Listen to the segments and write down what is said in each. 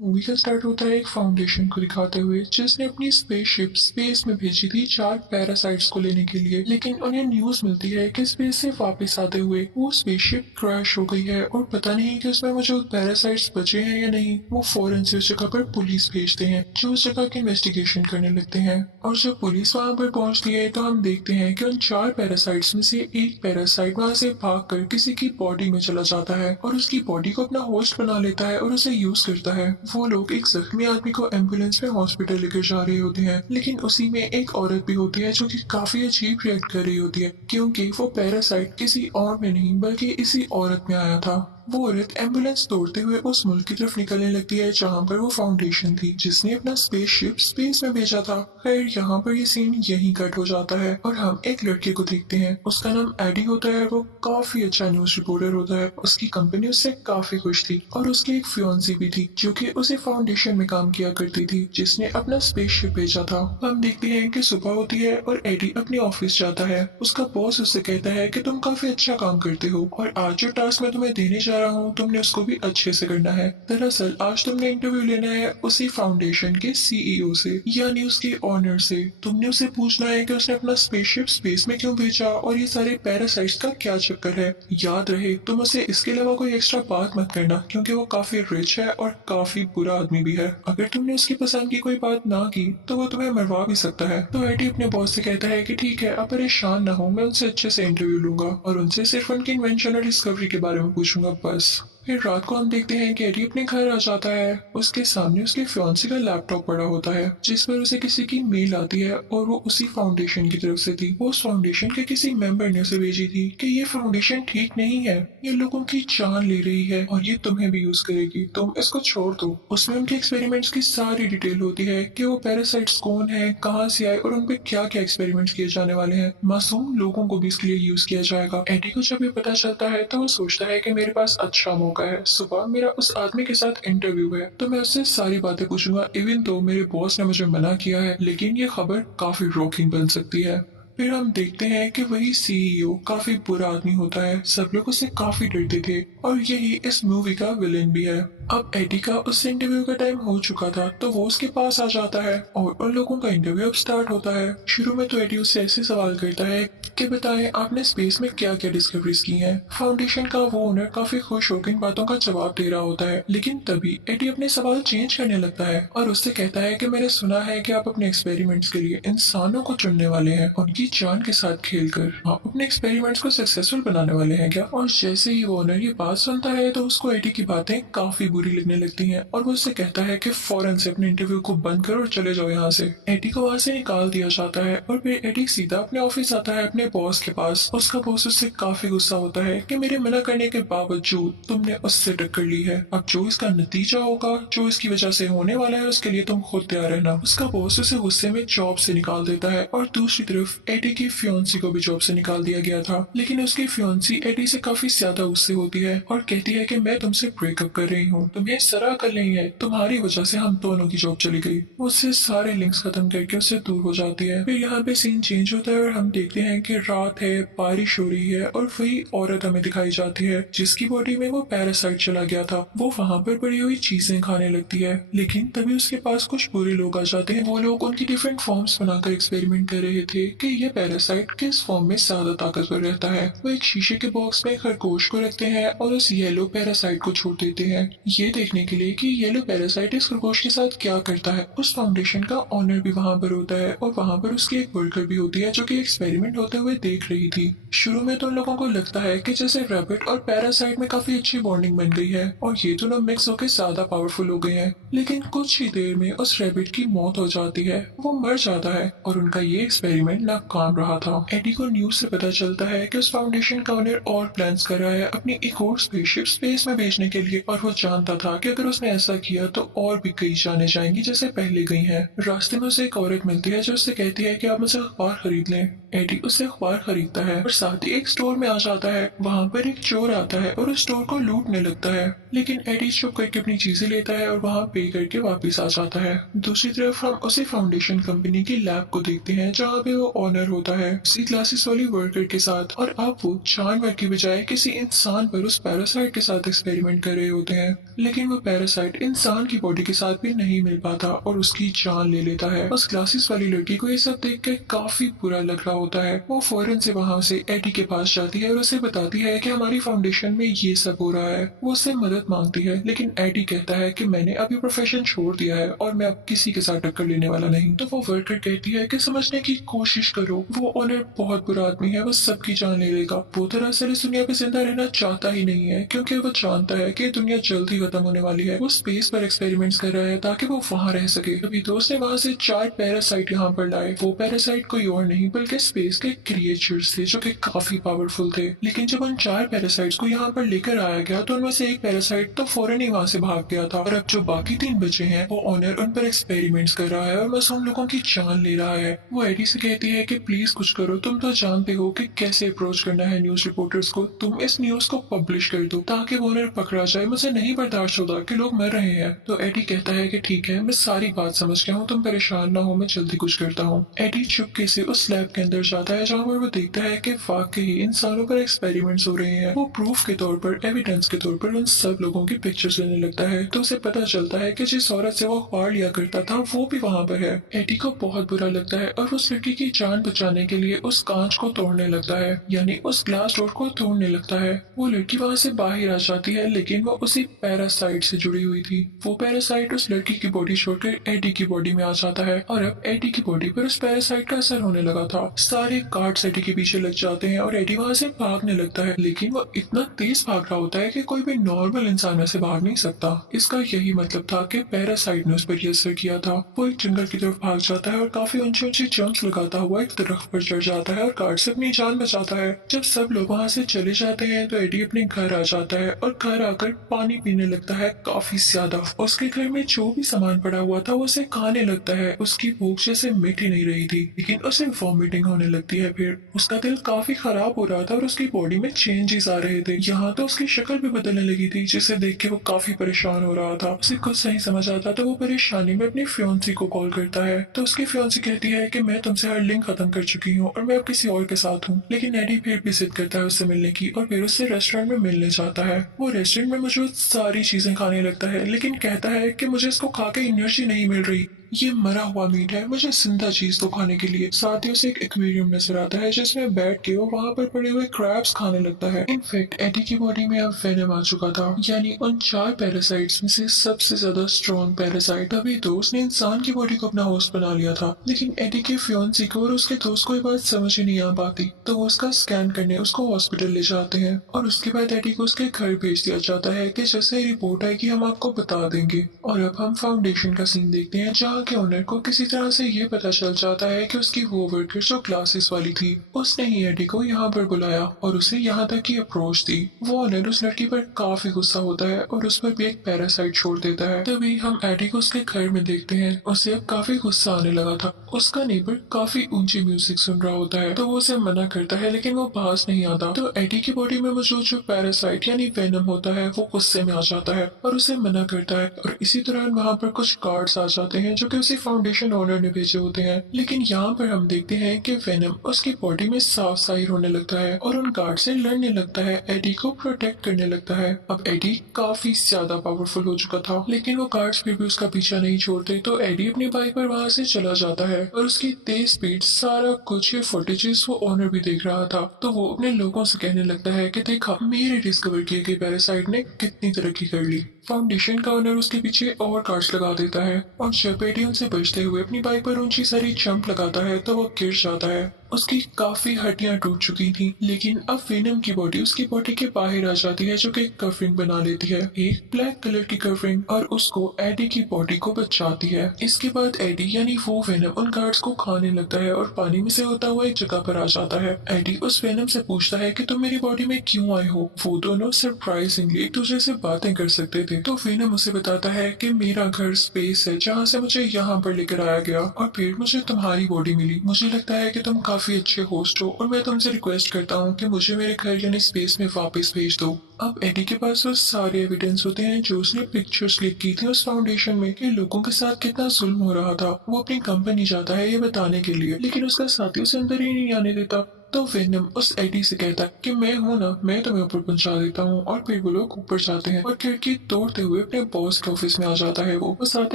Movie का start होता है एक फाउंडेशन को दिखाते हुए जिसने अपनी स्पेसशिप स्पेस में भेजी थी 4 पैरासाइट्स को लेने के लिए। लेकिन उन्हें न्यूज मिलती है कि स्पेस से वापस आते हुए वो स्पेसशिप क्रैश हो गई है और पता नहीं कि उसमें मौजूद पैरासाइट्स बचे हैं या नहीं। वो फौरन से उस जगह पर पुलिस भेजते हैं जो उस जगह की इन्वेस्टिगेशन करने लगते हैं। और जब पुलिस वहां पर पहुंचती है तो हम देखते हैं कि उन 4 पैरासाइट्स में से एक पैरासाइट वहां से भागकर किसी की बॉडी में चला जाता है और उसकी बॉडी को अपना होस्ट बना लेता है और उसे यूज करता है। वो लोग एक जख्मी आदमी को एम्बुलेंस में हॉस्पिटल लेकर जा रहे होते हैं, लेकिन उसी में एक औरत भी होती है जो कि काफी अजीब रिएक्ट कर रही होती है क्योंकि वो पैरासाइट किसी और में नहीं बल्कि इसी औरत में आया था। वो औरत एम्बुलेंस तोड़ते हुए उस मुल्क की तरफ निकलने लगती है जहाँ पर वो फाउंडेशन थी जिसने अपना स्पेसशिप स्पेस में भेजा था। खैर यहाँ पर ये सीन यहीं कट हो जाता है और हम एक लड़के को देखते हैं। उसका नाम एडी होता है। वो काफी अच्छा न्यूज रिपोर्टर होता है। उसकी कंपनी उससे काफी खुश थी और उसकी एक फियांसी भी थी जो कि उसी फाउंडेशन में काम किया करती थी जिसने अपना स्पेसशिप भेजा था। हम देखते हैं कि सुबह होती है और एडी अपने ऑफिस जाता है। उसका बॉस उससे कहता है कि तुम काफी अच्छा काम करते हो और आज जो टास्क मैं तुम्हें देने जा रहा हूँ तुमने उसको भी अच्छे से करना है। दरअसल आज तुमने इंटरव्यू लेना है उसी फाउंडेशन के सीईओ से यानी उसके ऑनर से। तुमने उसे पूछना है कि उसने अपना स्पेसशिप स्पेस में क्यों भेजा और ये सारे पैरासाइट्स का क्या चक्कर है। याद रहे तुम उसे इसके अलावा कोई एक्स्ट्रा बात मत करना क्योंकि वो काफी रिच है और काफी बुरा आदमी भी है। अगर तुमने उसकी पसंद की कोई बात ना की तो वो तुम्हें मरवा भी सकता है। तो एडी अपने बॉस से कहता है कि ठीक है, आप परेशान ना हो, मैं उनसे अच्छे से इंटरव्यू लूंगा और उनसे सिर्फ उनकी इन्वेंशन और डिस्कवरी के बारे में पूछूंगा बस। फिर रात को हम देखते हैं कि एडी अपने घर आ जाता है। उसके सामने उसके फियांसी का लैपटॉप पड़ा होता है जिस पर उसे किसी की मेल आती है और वो उसी फाउंडेशन की तरफ से थी। वो उस फाउंडेशन के किसी मेंबर ने उसे भेजी थी कि ये फाउंडेशन ठीक नहीं है, ये लोगों की जान ले रही है और ये तुम्हें भी यूज करेगी, तुम इसको छोड़ दो। उसमें उनके एक्सपेरिमेंट्स की सारी डिटेल होती है कि वो पैरासाइट्स कौन है, कहाँ से आए और उनपे क्या क्या एक्सपेरिमेंट्स किए जाने वाले हैं। मासूम लोगों को भी इसके लिए यूज किया जाएगा। एडी को जब ये पता चलता है तो वो सोचता है कि मेरे पास अच्छा मौका है। सुबह मेरा उस आदमी के साथ इंटरव्यू है तो मैं उससे सारी बातें पूछूंगा इवन तो मेरे बॉस ने मुझे मना किया है, लेकिन ये खबर काफी रॉकिंग बन सकती है। फिर हम देखते हैं कि वही सीईओ काफी बुरा आदमी होता है। सब लोग उससे काफी डरते थे और यही इस मूवी का विलेन भी है। अब एडी का उससे इंटरव्यू का टाइम हो चुका था तो वो उसके पास आ जाता है और उन लोगों का इंटरव्यू अब स्टार्ट होता है। शुरू में तो एडी उससे ऐसे सवाल करता है कि बताएं आपने स्पेस में क्या क्या डिस्कवरीज की हैं। फाउंडेशन का वो ओनर काफी खुश होकर इन बातों का जवाब दे रहा होता है, लेकिन तभी एडी अपने सवाल चेंज करने लगता है और उससे कहता है कि मैंने सुना है कि आप अपने एक्सपेरिमेंट्स के लिए इंसानों को चुनने वाले हैं, उनकी जान के साथ खेलकर आप अपने एक्सपेरिमेंट्स को सक्सेसफुल बनाने वाले हैं क्या। और जैसे ही वो ओनर ये बात सुनता है तो उसको एडी की बातें काफी बुरी लगने लगती हैं और वो उससे कहता है कि फौरन से अपने इंटरव्यू को बंद करो और चले जाओ यहाँ से। एडी को वहां से निकाल दिया जाता है और फिर एडी सीधा अपने ऑफिस आता है अपने बॉस के पास। उसका बॉस उससे काफी गुस्सा होता है कि मेरे मना करने के बावजूद तुमने उससे टक्कर ली है, अब जो इसका नतीजा होगा, जो इसकी वजह से होने वाला है, उसके लिए तुम खुद तैयार रहना। उसका बॉस उसे गुस्से में जॉब से निकाल देता है और दूसरी तरफ एडी की फियांसी को भी जॉब से निकाल दिया गया था, लेकिन उसकी फियांसी एडी से काफी ज्यादा गुस्से होती है और कहती है कि मैं तुमसे ब्रेकअप कर रही हूँ, तुम्हें सरा कर नहीं है, तुम्हारी वजह से हम दोनों की जॉब चली गई। वो उससे सारे लिंक्स खत्म करके उससे दूर हो जाती है। फिर यहाँ पे सीन चेंज होता है और हम देखते हैं कि रात है, बारिश हो रही है और वही औरत हमें दिखाई जाती है जिसकी बॉडी में वो पैरासाइट चला गया था। वो वहाँ पर पड़ी हुई चीजें खाने लगती है, लेकिन तभी उसके पास कुछ बुरे लोग आ जाते हैं। वो लोग उनकी डिफरेंट फॉर्म्स बनाकर एक्सपेरिमेंट कर रहे थे कि ये पैरासाइट किस फॉर्म में ज्यादा ताकतवर रहता है। वो एक शीशे के बॉक्स में खरगोश को रखते हैं और उस येलो पैरासाइट को छोड़ देते हैं ये देखने के लिए कि येलो पैरासाइट इस खरगोश के साथ क्या करता है। उस फाउंडेशन का ऑनर भी वहाँ पर होता है और वहाँ पर उसकी एक वर्कर भी होती है जो कि एक्सपेरिमेंट होते हुए देख रही थी। शुरू में तो उन लोगों को लगता है कि जैसे रैबिट और पैरासाइट में काफी अच्छी बॉन्डिंग बन गई है और ये दोनों मिक्स होकर ज्यादा पावरफुल हो गए हैं, लेकिन कुछ ही देर में उस रैबिट की मौत हो जाती है, वो मर जाता है और उनका ये एक्सपेरिमेंट नाकाम रहा था। एडी को न्यूज से पता चलता है कि उस फाउंडेशन का ओनर और प्लान्स कर रहा है अपनी एक और स्पेसशिप स्पेस में भेजने के लिए और वो जानता था कि अगर उसने ऐसा किया तो और भी कई जाने जाएंगी जैसे पहले गई हैं। रास्ते में उसे एक औरत मिलती है जो उससे कहती है कि आप मुझसे अखबार खरीद लें। एडी उससे अखबार खरीदता है और साथ ही एक स्टोर में आ जाता है। वहाँ पर एक चोर आता है और उस स्टोर को लूटने लगता है, लेकिन एडी चुप करके अपनी चीजें लेता है और वहाँ पे करके वापस आ जाता है। दूसरी तरफ हम उसी फाउंडेशन कंपनी की लैब को देखते हैं जहाँ पे वो ऑनर ओनर होता है किसी क्लासेस वाली वर्कर के साथ, और अब वो जानवर की बजाय किसी इंसान पर उस पैरासाइट के साथ एक्सपेरिमेंट कर रहे होते हैं। लेकिन वो पैरासाइट इंसान की बॉडी के साथ भी नहीं मिल पाता और उसकी जान ले लेता है। उस क्लासेस वाली लड़की को ये सब देख कर काफी बुरा लग रहा होता है। वो फौरन से वहाँ से एडी के पास जाती है और उसे बताती है कि हमारी फाउंडेशन में ये सब हो रहा है। वो उससे मदद मांगती है, लेकिन एडी कहता है कि मैंने अभी प्रोफेशन छोड़ दिया है और मैं अब किसी के साथ टक्कर लेने वाला नहीं। तो वो वर्कर कहती है कि समझने की कोशिश करो, वो ओनर बहुत बुरा आदमी है, वो सबकी जान ले लेगा। वो दरअसल इस दुनिया पे जिंदा रहना चाहता ही नहीं है, क्योंकि वो जानता है कि दुनिया जल्द ही खत्म होने वाली है। वो स्पेस पर एक्सपेरिमेंट्स कर रहा है ताकि वो वहाँ रह सके। अभी दोस्त ने वहाँ से 4 पैरासाइट यहाँ पर लाए। वो पैरासाइट कोई और नहीं बल्कि स्पेस के क्रिएचर्स थे जो कि काफी पावरफुल थे। लेकिन जब उन 4 पैरासाइट्स को यहाँ पर लेकर आया गया तो उनमें से एक पैरासाइट तो फौरन ही वहाँ से भाग गया था, और अब जो बाकी 3 बचे हैं वो ओनर उन पर एक्सपेरिमेंट्स कर रहा है और बस उन लोगों की जान ले रहा है। वो एडी से कहती है कि प्लीज कुछ करो, तुम तो जानते हो कि कैसे अप्रोच करना है न्यूज रिपोर्टर्स को, तुम इस न्यूज को पब्लिश कर दो ताकि वो ओनर पकड़ा जाए। मुझे नहीं बर्दाश्त होता कि लोग मर रहे हैं। तो एडी कहता है कि ठीक है, मैं सारी बात समझ गया हूँ, तुम परेशान ना हो, मैं जल्दी कुछ करता हूँ। एडी चुपके से उस लैब के अंदर जाता है जहाँ पर वो देखता है कि वाकई इंसानों पर एक्सपेरिमेंट्स हो रहे हैं। वो प्रूफ के तौर पर, एविडेंस के तौर पर उन सब लोगों की पिक्चर्स लेने लगता है। तो उसे पता चलता है कि जिस औरत से वो अखबार लिया करता था वो भी वहाँ पर है। एडी को बहुत बुरा लगता है और उस लड़की की जान बचाने के लिए उस कांच को तोड़ने लगता है, यानी उस ग्लास डोर को तोड़ने लगता है। वो लड़की वहाँ से बाहर आ जाती है, लेकिन वो उसी पैरासाइट से जुड़ी हुई थी। वो पैरासाइट उस लड़की की बॉडी छोड़कर एडी की बॉडी में आ जाता है और अब एडी की बॉडी पर उस पैरासाइट का असर होने लगा था। सारे गार्ड्स एडी के पीछे लग जाते हैं और एडी वहाँ से भागने लगता है, लेकिन वो इतना तेज भाग रहा होता है कि कोई भी नॉर्मल इंसान ऐसे भाग नहीं सकता। इसका यही मतलब था कि पैरासाइट ने उस पर यह असर किया था। वो एक जंगल की तरफ भाग जाता है और काफी ऊंचे ऊंचे जंप्स लगाता हुआ एक दरख्त पर चढ़ जाता है और गार्ड से अपनी जान बचाता है। जब सब लोग वहाँ से चले जाते हैं तो एडी अपने घर आ जाता है और घर आकर पानी पीने लगता है काफी ज्यादा। उसके घर में जो भी सामान पड़ा हुआ था वो उसे खाने लगता है। उसकी भूख जैसे मिट ही नहीं रही थी, लेकिन उसे वॉमिटिंग होने लगती है। फिर उसका दिल काफी खराब हो रहा था और उसकी बॉडी में चेंजेस आ रहे थे। यहाँ तो उसकी शक्ल भी बदलने लगी थी, जिसे देख के वो काफी परेशान हो रहा था। उसे कुछ नहीं समझ आता तो वो परेशानी में अपनी फियांसी को कॉल करता है। तो उसकी फियांसी कहती है कि मैं तुमसे हर लिंक खत्म कर चुकी हूँ और मैं अब किसी और के साथ हूँ। लेकिन एडी फिर भी जिद करता है उससे मिलने की और फिर उससे रेस्टोरेंट में मिलने जाता है। वो रेस्टोरेंट में मौजूद सारी चीजें खाने लगता है, लेकिन कहता है कि मुझे इसको खा के एनर्जी नहीं मिल रही, ये मरा हुआ मीट है, मुझे जिंदा चीज तो खाने के लिए। साथ ही उसे एक एक्वेरियम नजर आता है जिसमें बैठ के वो वहाँ पर पड़े हुए क्रैब्स खाने लगता है। इनफैक्ट एडी की बॉडी में अब वेनम आ चुका था, यानी उन 4 पैरासाइट्स में से सबसे ज्यादा स्ट्रॉन्ग पैरासाइट। तभी तो उसने इंसान की बॉडी को अपना होस्ट बना लिया था। लेकिन एडी के फियांसी को और उसके दोस्त को ये बात समझ ही नहीं आ पाती, तो वो उसका स्कैन करने उसको हॉस्पिटल ले जाते हैं और उसके बाद एडी को उसके घर भेज दिया जाता है कि जैसे रिपोर्ट आएगी हम आपको बता देंगे। और अब हम फाउंडेशन का सीन देखते हैं जहाँ के ओनर को किसी तरह से ये पता चल जाता है कि उसकी वो वर्कर जो क्लासेस वाली थी उसने ही एडी को यहाँ पर बुलाया और उसे यहाँ तक की अप्रोच दी। वो ओनर उस लड़की पर काफी गुस्सा होता है और उस पर भी एक पैरासाइट छोड़ देता है। तभी हम एडी को उसके घर में देखते हैं। उसे अब काफी गुस्सा आने लगा था। उसका नेबर काफी ऊंची म्यूजिक सुन रहा होता है तो वो उसे मना करता है, लेकिन वो पास नहीं आता। तो एडी की बॉडी में मौजूद जो पैरासाइट यानी वेनम होता है वो गुस्से में आ जाता है और उसे मना करता है। और इसी दौरान वहाँ पर कुछ गार्ड्स आ जाते हैं जो कि उसी फाउंडेशन ओनर ने भेजे होते हैं। लेकिन यहाँ पर हम देखते हैं कि वेनम उसकी बॉडी में साफ जाहिर होने लगता है और उन गार्ड से लड़ने लगता है, एडी को प्रोटेक्ट करने लगता है। अब एडी काफी ज्यादा पावरफुल हो चुका था, लेकिन वो गार्ड्स फिर भी उसका पीछा नहीं छोड़ते। तो एडी अपनी बाइक पर वहाँ से चला जाता है और उसकी तेज स्पीड, सारा कुछ ये फुटेजेस वो ओनर भी देख रहा था। तो वो अपने लोगों से कहने लगता है कि देखा मेरे डिस्कवर किए गए पैरासाइट ने कितनी तरक्की कर ली। फाउंडेशन का ओनर उसके पीछे और गार्ड्स लगा देता है और जब एडी उनसे बचते हुए अपनी बाइक पर ऊंची सारी जंप लगाता है तो वो गिर जाता है। उसकी काफी हड्डियां टूट चुकी थी, लेकिन अब वेनम की बॉडी उसकी बॉडी के बाहर आ जाती है जो कि एक कवरिंग बना लेती है, एक ब्लैक कलर की कवरिंग, और उसको एडी की बॉडी को बचाती है। इसके बाद एडी यानी वो वेनम उन गार्ड्स को खाने लगता है और पानी में से होता हुआ एक जगह पर आ जाता है। एडी उस वेनम से पूछता है कि तुम मेरी बॉडी में क्यों आए हो। वो दोनों सरप्राइजिंगली एक दूसरे से बातें कर सकते थे। तो वेनम उसे बताता है कि मेरा घर स्पेस है जहाँ से मुझे यहाँ पर लेकर आया गया और फिर मुझे तुम्हारी बॉडी मिली। मुझे लगता है कि तुम काफी काफी अच्छे होस्ट हो और मैं तुमसे रिक्वेस्ट करता हूँ कि मुझे मेरे घर यानी स्पेस में वापस भेज दो। अब एडी के पास वो सारे एविडेंस होते हैं जो उसने पिक्चर्स क्लिक की थी उस फाउंडेशन में कि लोगों के साथ कितना जुल्म हो रहा था। वो अपनी कंपनी जाता है ये बताने के लिए, लेकिन उसका साथी उसे अंदर ही नहीं आने देता। तो वेनम उस एडी से कहता है कि मैं हूं ना, मैं तुम्हें ऊपर पहुंचा देता हूँ। और फिर वो लोग ऊपर जाते हैं और खिड़की तोड़ते हुए अपने बॉस के ऑफिस में आ जाता है। वो साथ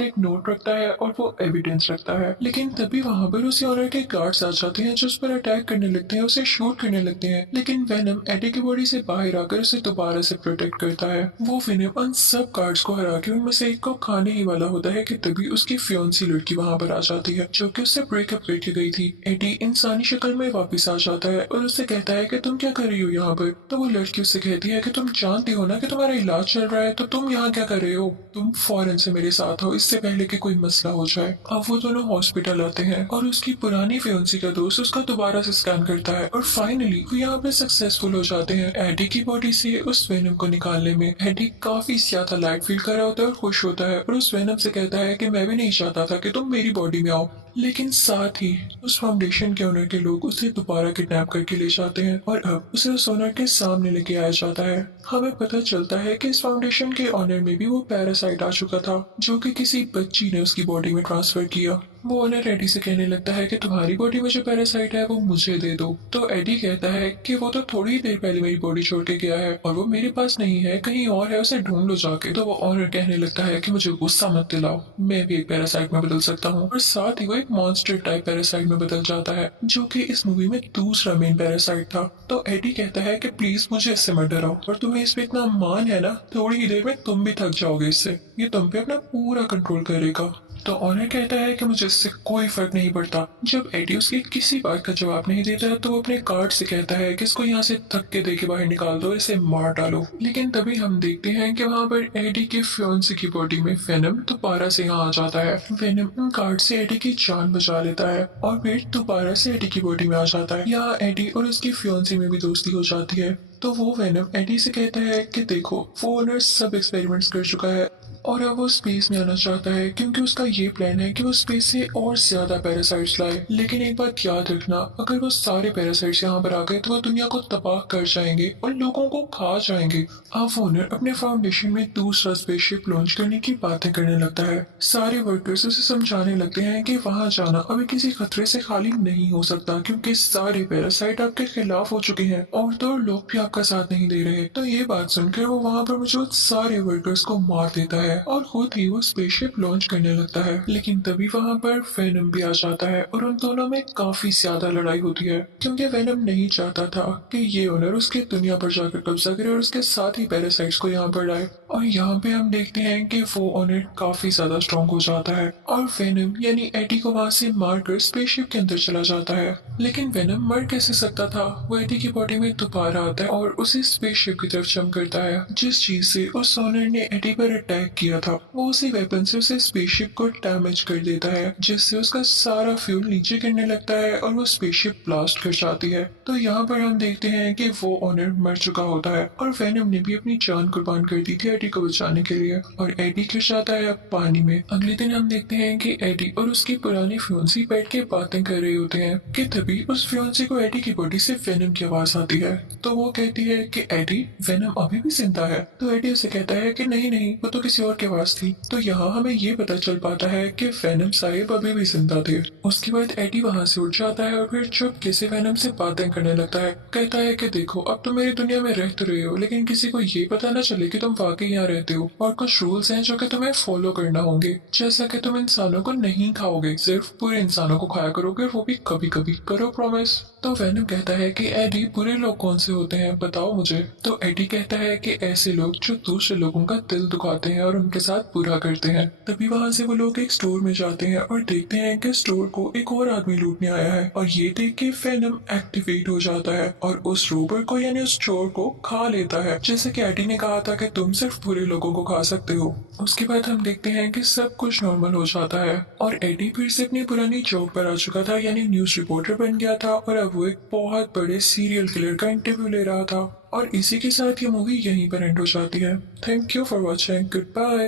एक नोट रखता है और वो एविडेंस रखता है, लेकिन तभी वहां पर उसी ऑनर के गार्ड्स आ जाते हैं जो उस पर अटैक करने लगते हैं, उसे शूट करने लगते हैं। लेकिन वेनम एडी की बॉडी से बाहर आकर उसे दोबारा से प्रोटेक्ट करता है। वो वेनम उन सब गार्ड्स को हरा के उनमें से एक को खाने ही वाला होता है कि तभी उसकी फियोन्सी लड़की वहां पर आ जाती है जो कि उससे ब्रेकअप करके गई थी। एडी इंसानी शक्ल में वापस आ जाता है और उससे कहता है कि तुम क्या कर रही हो यहाँ पर। तो वो लड़की उससे कहती है कि तुम जानती हो ना कि तुम्हारा इलाज चल रहा है, तो तुम यहाँ क्या कर रहे हो। तुम फौरन से मेरे साथ हो, इससे पहले कि कोई मसला हो जाए। अब वो दोनों हॉस्पिटल आते हैं और उसकी पुरानी फियोन्सी का दोस्त उसका दोबारा से स्कैन करता है और फाइनली वो यहाँ पे सक्सेसफुल हो जाते हैं एडी की बॉडी से उस वेनम को निकालने में। एडी काफी ज्यादा लाइट फील कर रहा होता है और खुश होता है और उस वेनम से कहता है कि मैं भी नहीं चाहता था कि तुम मेरी बॉडी में आओ। लेकिन साथ ही उस फाउंडेशन के ओनर के लोग उसे दोबारा किडनैप करके ले जाते हैं और अब उसे उस ओनर के सामने लेके आया जाता है। हमें पता चलता है कि इस फाउंडेशन के ओनर में भी वो पैरासाइट आ चुका था जो कि किसी बच्ची ने उसकी बॉडी में ट्रांसफर किया। वो ओनर एडी से कहने लगता है कि तुम्हारी बॉडी में जो पैरासाइट है वो मुझे दे दो। तो एडी कहता है कि वो तो थोड़ी देर पहले मेरी बॉडी छोड़ के गया है और वो मेरे पास नहीं है, कहीं और है, उसे ढूंढ लो जाके। तो वो ओनर कहने लगता है कि मुझे गुस्सा मत दिलाओ, मैं भी एक पैरासाइट में बदल सकता हूँ। और साथ ही वो एक मॉन्स्टर टाइप पैरासाइट में बदल जाता है जो कि इस मूवी में दूसरा मेन पैरासाइट था। तो एडी कहता है कि प्लीज मुझे इससे मत डराओ, और तुम्हें इस पे इतना मान है ना, थोड़ी ही देर में तुम भी थक जाओगे इससे, ये तुम पे अपना पूरा कंट्रोल करेगा। तो ऑनर कहता है कि मुझे इससे कोई फर्क नहीं पड़ता। जब एडी उसकी किसी बात का जवाब नहीं देता तो वो अपने गार्ड से कहता है कि इसको यहाँ से धक्के दे के बाहर निकाल दो, इसे मार डालो। लेकिन तभी हम देखते हैं कि वहाँ पर एडी के फियोन्सी की बॉडी में वेनम दोबारा से यहाँ आ जाता है। वेनम उन गार्ड से एडी की जान बचा लेता है और फिर दोबारा से एडी की बॉडी में आ जाता है। यहाँ एडी और उसकी फियोन्सी में भी दोस्ती हो जाती है। तो वो वेनम एडी से कहता है कि देखो, वो ओनर सब एक्सपेरिमेंट्स कर चुका है और अब वो स्पेस में आना चाहता है क्योंकि उसका ये प्लान है कि वो स्पेस से और ज्यादा पैरासाइट्स लाए। लेकिन एक बात याद रखना, अगर वो सारे पैरासाइट्स यहाँ पर आ गए तो वो दुनिया को तबाह कर जाएंगे और लोगों को खा जाएंगे। अब ओनर अपने फाउंडेशन में दूसरा स्पेसशिप लॉन्च करने की बातें करने लगता है। सारे वर्कर्स उसे समझाने लगते हैं कि वहां जाना अभी किसी खतरे से खाली नहीं हो सकता क्योंकि सारे पैरासाइट आपके खिलाफ हो चुके हैं और तो लोग भी आपका साथ नहीं दे रहे। तो ये बात सुनकर वो वहाँ पर मौजूद सारे वर्कर्स को मार देता है और खुद ही वो स्पेसशिप लॉन्च करने लगता है। लेकिन तभी वहाँ पर वेनम भी आ जाता है और उन दोनों में काफी ज्यादा लड़ाई होती है क्योंकि वेनम नहीं चाहता था कि ये ओनर उसके दुनिया पर जाकर कब्जा करे और उसके साथ ही पैरासाइट्स को यहाँ पर लाए। और यहाँ पे हम देखते हैं कि वो ओनर काफी ज्यादा स्ट्रॉन्ग हो जाता है और वेनम यानी एडी को वहाँ से मारकर स्पेसशिप के अंदर चला जाता है। लेकिन वेनम मर कैसे सकता था, वो एडी की बॉडी में दोबारा आता है और उसे स्पेसशिप की तरफ जंप करता है। जिस चीज से उस ओनर ने एडी पर अटैक किया था वो उसी वेपन से उसे स्पेसशिप को डैमेज कर देता है, जिससे उसका सारा फ्यूल नीचे गिरने लगता है और वो स्पेसशिप ब्लास्ट कर जाती है। तो यहाँ पर हम देखते हैं कि वो ओनर मर चुका होता है और वेनम ने भी अपनी जान कुर्बान कर दी थी एडी को बचाने के लिए और एडी गिर जाता है अब पानी में। अगले दिन हम देखते हैं कि एडी और उसकी पुरानी फियोन्सी बैठ के बातें कर रहे होते हैं कि तभी उस फियोन्सी को एडी की बॉडी से वेनम की आवाज आती है। तो वो कहती है कि एडी, वेनम अभी भी जिंदा है। तो एडी उसे कहता है कि नहीं नहीं, वो तो किसी और की आवाज थी। तो यहाँ हमें ये पता चल पाता है कि वेनम साहिब अभी भी जिंदा थे। उसके बाद एडी वहाँ से उठ जाता है और फिर चुपके से वेनम से बातें करने लगता है। कहता है कि देखो, अब तुम मेरी दुनिया में रह तो रहे हो लेकिन किसी को ये पता न चले कि तुम वाकई यहाँ रहते हो और कुछ रूल्स हैं जो कि तुम्हें फॉलो करना होंगे, जैसा कि तुम इंसानों को नहीं खाओगे, सिर्फ पूरे इंसानों को खाया करोगे, वो भी कभी कभी, करो प्रॉमिस। तो वेनम कहता है कि एडी, बुरे लोग कौन से होते हैं बताओ मुझे। तो एडी कहता है कि ऐसे लोग जो दूसरे लोगों का दिल दुखाते हैं और उनके साथ बुरा करते हैं। तभी वहाँ से वो लोग एक स्टोर में जाते हैं और देखते हैं कि स्टोर को एक और आदमी लूटने आया है और ये देख के वेनम एक्टिवेट हो जाता है और उस रोबर को यानी उस चोर को खा लेता है, जैसे कि एडी ने कहा था कि तुम सिर्फ बुरे लोगों को खा सकते हो। उसके बाद हम देखते हैं कि सब कुछ नॉर्मल हो जाता है और एडी फिर से अपनी पुरानी जॉब पर आ चुका था यानी न्यूज रिपोर्टर बन गया था और अब वो एक बहुत बड़े सीरियल किलर का इंटरव्यू ले रहा था। और इसी के साथ ये मूवी यहीं पर एंड हो जाती है। Thank you for watching, good bye.